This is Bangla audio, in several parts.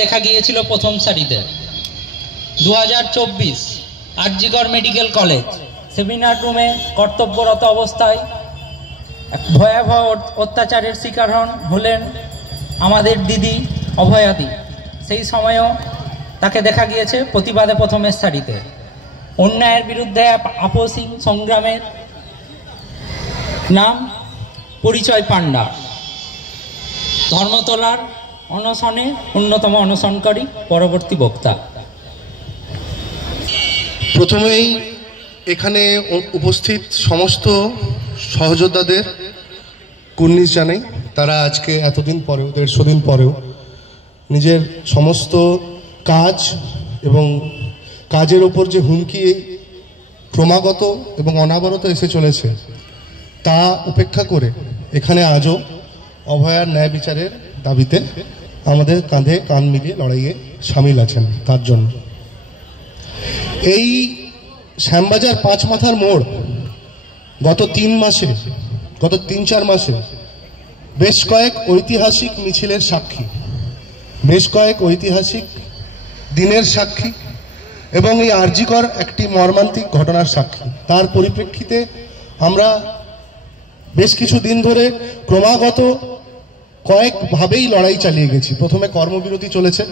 দেখা গিয়েছিল প্রথম সারিতে। 2024 আরজিকর মেডিকেল কলেজ সেমিনার রুমে কর্তব্যরত অবস্থায় ভয়াবহ অত্যাচারের শিকার হলেন আমাদের দিদি অভয়াদি। সেই সময়ও তাকে দেখা গিয়েছে প্রতিবাদে প্রথমের সারিতে। অন্যায়ের বিরুদ্ধে আপসিং সংগ্রামের নাম পরিচয় পান্ডা, ধর্মতলার অনশনে অন্যতম অনশনকারী পরবর্তী বক্তা। প্রথমেই এখানে উপস্থিত সমস্ত সহযোদ্ধাদের কুর্নিশ জানাই। তারা আজকে এতদিন পরেও 150 দিন পরেও নিজের সমস্ত কাজ এবং কাজের ওপর যে হুমকি ক্রমাগত এবং অনাবরত এসে চলেছে তা উপেক্ষা করে এখানে আজও অভয়ার ন্যায় বিচারের দাবিতে আমাদের কাঁধে কাঁধ মিলিয়ে লড়াইয়ে সামিল আছেন। তার জন্য এই শ্যামবাজার 5 মাথার মোড় গত 3-4 মাসে বেশ কয়েক ঐতিহাসিক মিছিলের সাক্ষী, বেশ কয়েক ঐতিহাসিক দিনের সাক্ষী এবং এই আরজিকর একটি মর্মান্তিক ঘটনার সাক্ষী। তার পরিপ্রেক্ষিতে আমরা বেশ কিছু দিন ধরে ক্রমাগত কয়েকভাবেই লড়াই চালিয়ে গেছি। প্রথমে কর্মবিরতি চলেছে,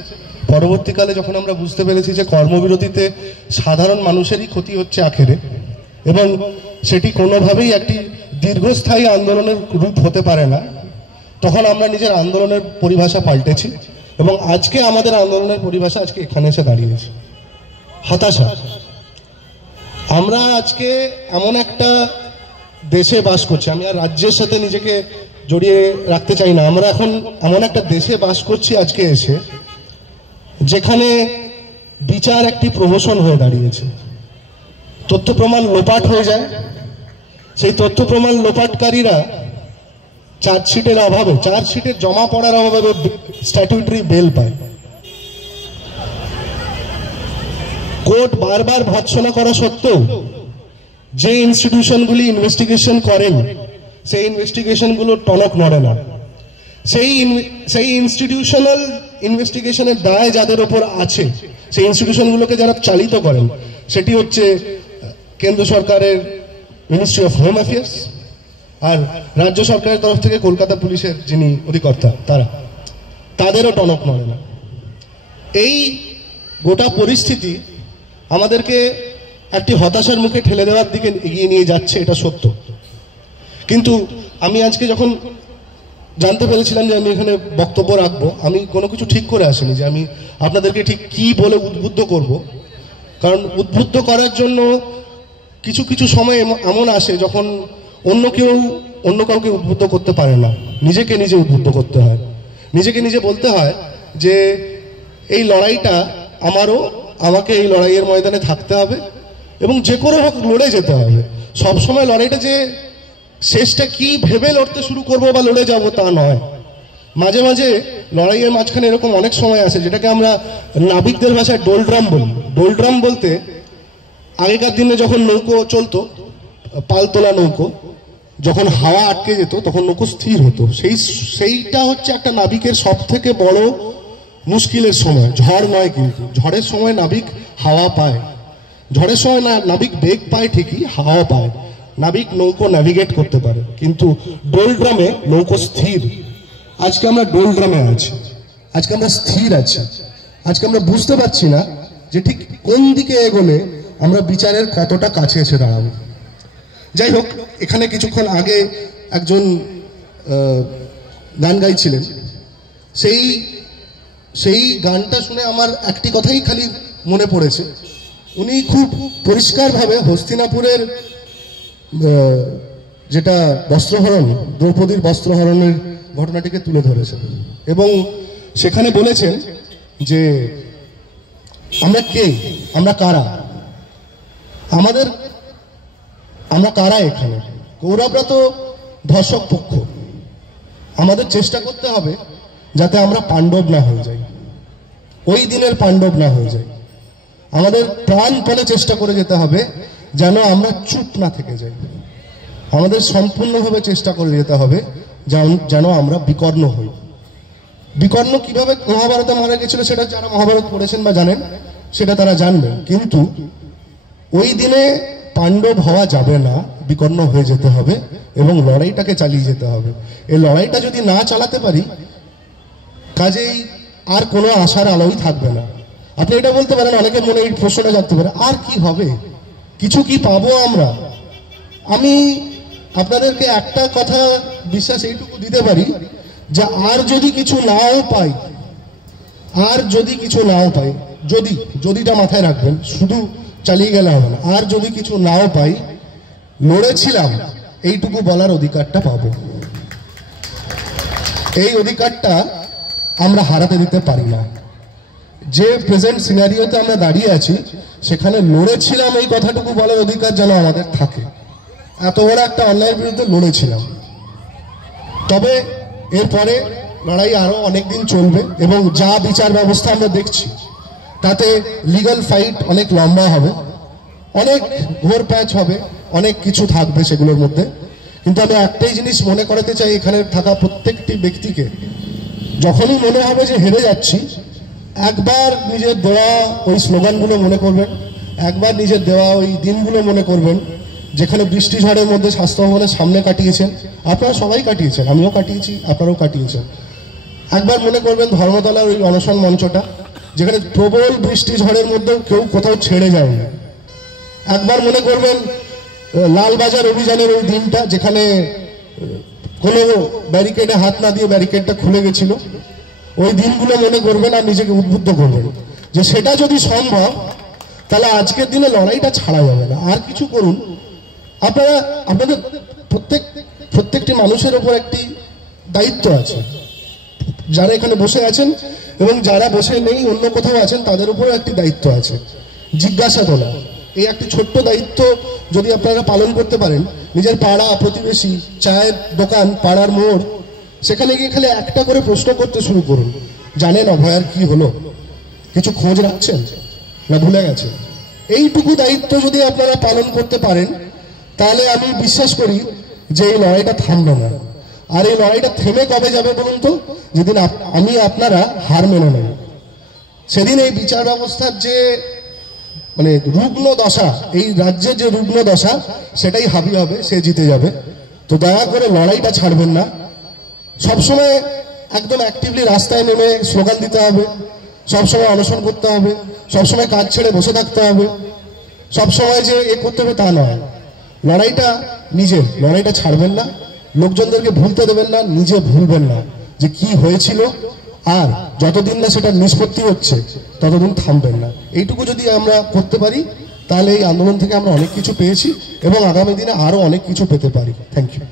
পরবর্তীকালে যখন আমরা বুঝতে পেরেছি যে কর্মবিরতিতে সাধারণ মানুষেরই ক্ষতি হচ্ছে আখেরে এবং সেটি কোনোভাবেই একটি দীর্ঘস্থায়ী আন্দোলনের রূপ হতে পারে না, তখন আমরা নিজের আন্দোলনের পরিভাষা পাল্টেছি এবং আজকে আমাদের আন্দোলনের পরিভাষা আজকে এখানে এসে দাঁড়িয়েছে হতাশা। আমরা আজকে এমন একটা দেশে বাস করছি, আমি আর রাজ্যের সাথে নিজেকে জড়িয়ে রাখতে চাই না, আমরা এখন এমন একটা দেশে বাস করছি আজকে এসে যেখানে বিচার একটি প্রহসন হয়ে দাঁড়িয়েছে। তথ্য প্রমাণ লোপাট হয়ে যায়, সেই তথ্য প্রমাণ লোপাটকারীরা চার্জশিটের অভাবে, চার্জশিটের জমা পড়ার অভাবে স্ট্যাটিউটরি বেল পায়। কোর্ট বারবার ভৎসনা করা সত্ত্বেও যে ইনস্টিটিউশনগুলি ইনভেস্টিগেশন করেন সেই ইনভেস্টিগেশনগুলো টনক নড়ে না। সেই ইনস্টিটিউশনাল ইনভেস্টিগেশনের দায় যাদের ওপর আছে, সেই ইনস্টিটিউশনগুলোকে যারা চালিত করেন, সেটি হচ্ছে কেন্দ্র সরকারের মিনিস্ট্রি অফ হোম অ্যাফেয়ার্স আর রাজ্য সরকারের তরফ থেকে কলকাতা পুলিশের যিনি অধিকর্তা তাদেরও টনক নড়ে না। এই গোটা পরিস্থিতি আমাদেরকে একটি হতাশার মুখে ঠেলে দেওয়ার দিকে এগিয়ে নিয়ে যাচ্ছে, এটা সত্য। কিন্তু আমি আজকে যখন জানতে পেরেছিলাম যে আমি এখানে বক্তব্য রাখবো, আমি কোনো কিছু ঠিক করে আসিনি যে আমি আপনাদেরকে ঠিক কি বলে উদ্বুদ্ধ করব। কারণ উদ্বুদ্ধ করার জন্য কিছু কিছু সময় এমন আসে যখন অন্য কাউকে উদ্বুদ্ধ করতে পারে না, নিজেকে নিজে উদ্বুদ্ধ করতে হয়। নিজেকে নিজে বলতে হয় যে এই লড়াইটা আমাকে এই লড়াইয়ের ময়দানে থাকতে হবে এবং যে করে হোক লড়ে যেতে হবে। সবসময় লড়াইটা যে শেষটা কি ভেবে লড়তে শুরু করবো বা লড়ে যাবো তা নয়। মাঝে মাঝে লড়াইয়ের মাঝখানে এরকম অনেক সময় আসে যেটাকে আমরা নাবিকদের ভাষায় ডোলড্রাম বলি। ডোলড্রাম বলতে আগেকার দিনে যখন নৌকো চলতো, পালতোলা নৌকো, যখন হাওয়া আটকে যেত তখন নৌকো স্থির হতো। সেইটা হচ্ছে একটা নাবিকের সব থেকে বড় মুশকিলের সময়। ঝড় নয়, কিন্তু ঝড়ের সময় নাবিক হাওয়া পায়, ঝড়ের সময় নাবিক বেগ পায় ঠিকই, হাওয়া পায়, নাবিক নৌকো ন্যাভিগেট করতে পারে, কিন্তু ডোলড্রামে নৌকো স্থির। আজকে আমরা ডোলড্রামে আছি, আজকে আমরা স্থির আছি, আজকে আমরা বুঝতে পারছি না যে ঠিক কোন দিকে এগোলে আমরা বিচারের কতটা কাছে এসে দাঁড়াবো। যাই হোক, এখানে কিছুক্ষণ আগে একজন গান গাইছিলেন, সেই গানটা শুনে আমার একটি কথাই খালি মনে পড়েছে। উনি খুব পরিষ্কারভাবে হস্তিনাপুরের যেটা বস্ত্রহরণ, দ্রৌপদীর বস্ত্রহরণের ঘটনাটিকে তুলে ধরেছেন এবং সেখানে বলেছেন যে আমরা কে, আমরা কারা, আমরা কারা এখানে। কৌরবরা তো ধর্ষক পক্ষ, আমাদের চেষ্টা করতে হবে যাতে আমরা পাণ্ডব না হয়ে যাই, ওই দিনের পাণ্ডব না হয়ে যাই। আমাদের প্রাণপণে চেষ্টা করে যেতে হবে যেন আমরা চুপ না থেকে যাই। আমাদের সম্পূর্ণভাবে চেষ্টা করে যেতে হবে যেন আমরা বিকর্ণ হই। বিকর্ণ কিভাবে মহাভারতে মারা গেছিল সেটা যারা মহাভারত পড়েছেন বা জানেন সেটা তারা জানবেন, কিন্তু ওই দিনে পাণ্ডব হওয়া যাবে না, বিকর্ণ হয়ে যেতে হবে এবং লড়াইটাকে চালিয়ে যেতে হবে। এই লড়াইটা যদি না চালাতে পারি কাজেই আর কোনো আশার আলোই থাকবে না। আপনি এটা বলতে পারেন, অনেকের মনে এই প্রশ্নটা জাগতে পারে, আর কি হবে, কিছু কি পাবো আমরা? আমি আপনাদেরকে একটা কথা বিশ্বাস এইটুকু দিতে পারি যে আর যদি কিছু নাও পাই, আর যদি কিছু নাও পাই, যদিটা মাথায় রাখবেন, শুধু চালিয়ে গেলে হবে না, আর যদি কিছু নাও পাই, লড়েছিলাম এইটুকু বলার অধিকারটা পাবো। এই অধিকারটা আমরা হারাতে দিতে পারি না। যে প্রেজেন্ট সিনারিওতে আমরা দাঁড়িয়ে আছি সেখানে লড়েছিলাম এই কথাটুকু বলার অধিকার যেন আমাদের থাকে। এত বড় একটা অন্যায়ের বিরুদ্ধে লড়েছিলাম। তবে এরপরে লড়াই আরো অনেকদিন চলবে এবং যা বিচার ব্যবস্থা আমরা দেখছি তাতে লিগ্যাল ফাইট অনেক লম্বা হবে, অনেক ঘোর প্যাচ হবে, অনেক কিছু থাকবে সেগুলোর মধ্যে। কিন্তু আমি একটাই জিনিস মনে করাতে চাই এখানে থাকা প্রত্যেকটি ব্যক্তিকে, যখনই মনে হবে যে হেরে যাচ্ছি, একবার নিজের দেওয়া ওই স্লোগানগুলো মনে করবেন, একবার নিজের দেওয়া ওই দিনগুলো মনে করবেন যেখানে বৃষ্টি ঝড়ের মধ্যে স্বাস্থ্য ভবনের সামনে কাটিয়েছেন, আপনারা সবাই কাটিয়েছেন, আমিও কাটিয়েছি, আপনারাও কাটিয়েছেন। একবার মনে করবেন ধর্মতলার ওই অনশন মঞ্চটা যেখানে প্রবল বৃষ্টি ঝড়ের মধ্যেও কেউ কোথাও ছেড়ে যায়নি। একবার মনে করবেন লালবাজার অভিযানের ওই দিনটা যেখানে কোনো ব্যারিকেডে হাত না দিয়ে ব্যারিকেডটা খুলে গেছিল, ওই দিনগুলো মনে করবেন আর নিজেকে উদ্বুদ্ধ করবেন যে সেটা যদি সম্ভব তাহলে আজকের দিনে লড়াইটা ছাড়া যাবে না। আর কিছু করুন, আপনারা আপনাদের প্রত্যেকটি মানুষের উপর একটি দায়িত্ব আছে, যারা এখানে বসে আছেন এবং যারা বসে নেই অন্য কোথাও আছেন তাদের উপরও একটি দায়িত্ব আছে, জিজ্ঞাসা তোলা। এই একটি ছোট্ট দায়িত্ব যদি আপনারা পালন করতে পারেন, নিজের পাড়া প্রতিবেশী, চায়ের দোকান, পাড়ার মোড়, সেখানে গিয়ে খালি একটা করে প্রশ্ন করতে শুরু করুন, জানেন অভয়ার কি হলো, কিছু খোঁজ রাখছেন না ভুলে গেছেন? এইটুকু দায়িত্ব যদি আপনারা পালন করতে পারেন তাহলে আমি বিশ্বাস করি যে এই লড়াইটা থামবে না। আর এই লড়াইটা থেমে কবে যাবে বলুন তো? যেদিন আমি আপনারা হার মেনে নেব, সেদিন এই বিচার ব্যবস্থার যে মানে রুগ্ন দশা, এই রাজ্যের যে রুগ্ন দশা, সেটাই হাবি হবে, সে জিতে যাবে। তো দয়া করে লড়াইটা ছাড়বেন না, সবসময় একদম অ্যাক্টিভলি রাস্তায় নেমে স্লোগান দিতে হবে, সবসময় অনশন করতে হবে, সবসময় কাজ ছেড়ে বসে থাকতে হবে, সবসময় যে করতে হবে তা নয়। লড়াইটা নিজের, লড়াইটা ছাড়বেন না, লোকজনদেরকে ভুলতে দেবেন না, নিজে ভুলবেন না যে কি হয়েছিল, আর যতদিন না সেটা নিষ্পত্তি হচ্ছে ততদিন থামবেন না। এইটুকু যদি আমরা করতে পারি তাহলে এই আন্দোলন থেকে আমরা অনেক কিছু পেয়েছি এবং আগামী দিনে আরো অনেক কিছু পেতে পারি। Thank you.